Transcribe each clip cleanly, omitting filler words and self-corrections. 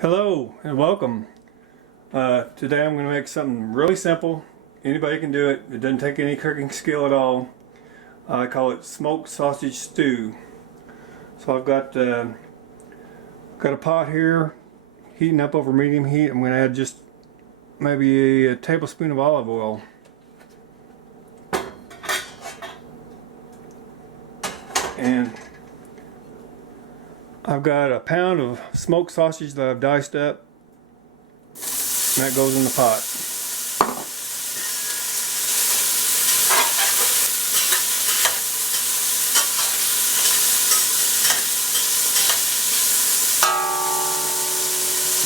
Hello and welcome. Today I'm going to make something really simple. Anybody can do it. It doesn't take any cooking skill at all. I call it smoked sausage stew. So I've got a pot here heating up over medium heat. I'm going to add just maybe a tablespoon of olive oil. And I've got a pound of smoked sausage that I've diced up, and that goes in the pot.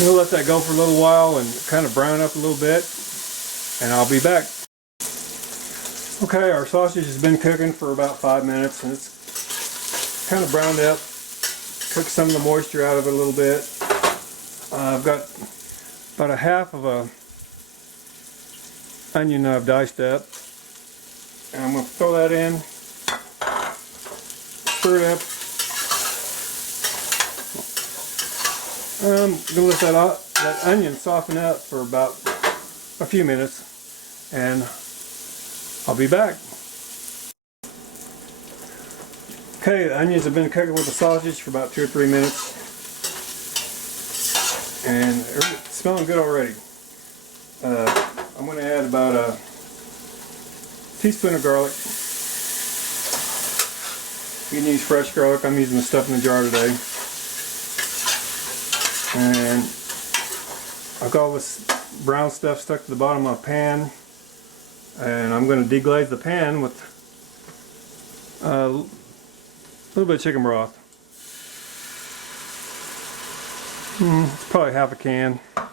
We'll let that go for a little while and kind of brown up a little bit, and I'll be back. Okay, our sausage has been cooking for about 5 minutes, and it's kind of browned up. Cook some of the moisture out of it a little bit. I've got about a half of a onion that I've diced up, and I'm going to throw that in, stir it up. I'm going to let that onion soften up for about a few minutes, and I'll be back. Okay, the onions have been cooking with the sausage for about 2 or 3 minutes, and it's smelling good already. I'm going to add about a teaspoon of garlic. You can use fresh garlic. I'm using the stuff in the jar today. And I've got all this brown stuff stuck to the bottom of my pan, and I'm going to deglaze the pan with a little bit of chicken broth. It's probably half a can. I'll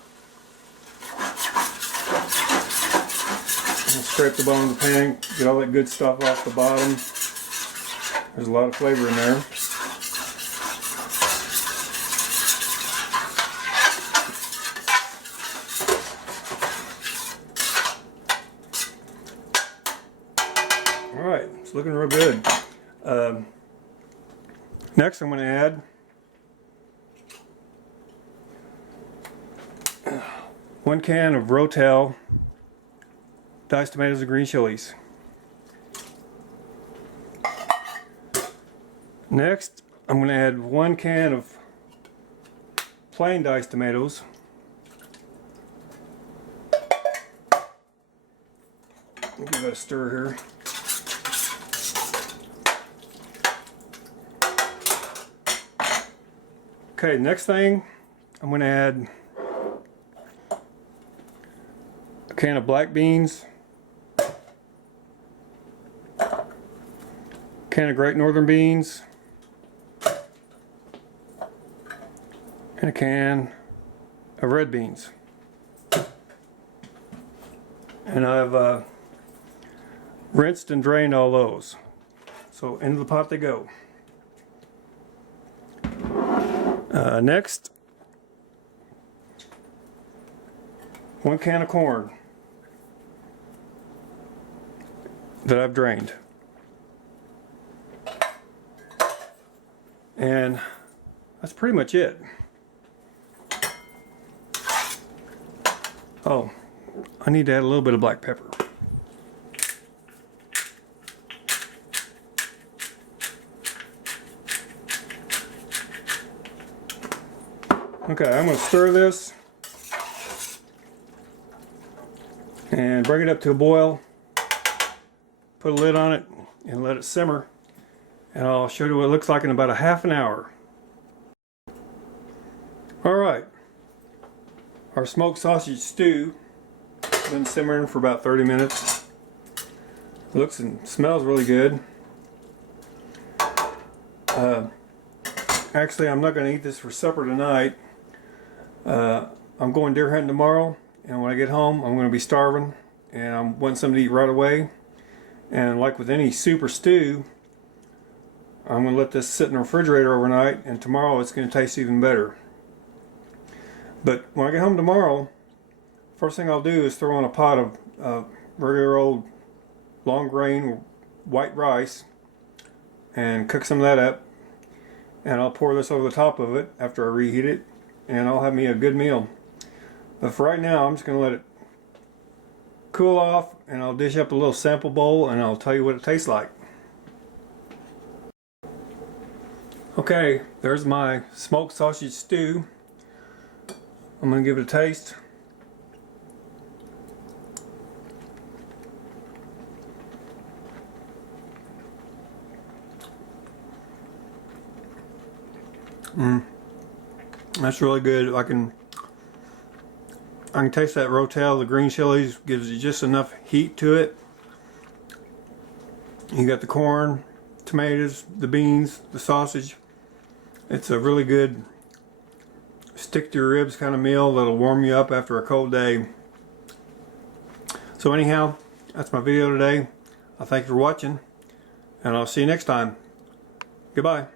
scrape the bottom of the pan, get all that good stuff off the bottom. There's a lot of flavor in there. Alright, it's looking real good. Next I'm going to add one can of Rotel diced tomatoes and green chilies. Next I'm going to add 1 can of plain diced tomatoes. I'll give that a stir here. Okay, next thing, I'm going to add a can of black beans, a can of Great Northern beans, and a can of red beans. And I've rinsed and drained all those. So into the pot they go. Next, 1 can of corn that I've drained. And that's pretty much it. Oh, I need to add a little bit of black pepper. Okay, I'm going to stir this and bring it up to a boil, put a lid on it and let it simmer, and I'll show you what it looks like in about a half an hour. Alright, our smoked sausage stew has been simmering for about 30 minutes. It looks and smells really good. Actually, I'm not going to eat this for supper tonight. I'm going deer hunting tomorrow, and when I get home I'm going to be starving and I want something to eat right away. And like with any soup or stew, I'm going to let this sit in the refrigerator overnight, and tomorrow it's going to taste even better. But when I get home tomorrow, first thing I'll do is throw on a pot of regular old long grain white rice and cook some of that up, and I'll pour this over the top of it after I reheat it, and I'll have me a good meal. But for right now, I'm just going to let it cool off, and I'll dish up a little sample bowl and I'll tell you what it tastes like. Okay, there's my smoked sausage stew. I'm going to give it a taste. That's really good. I can taste that rotel. The green chilies gives you just enough heat to it. You got the corn, tomatoes, the beans, the sausage. It's a really good stick to your ribs kind of meal that'll warm you up after a cold day. So anyhow, that's my video today. I thank you for watching, and I'll see you next time. Goodbye.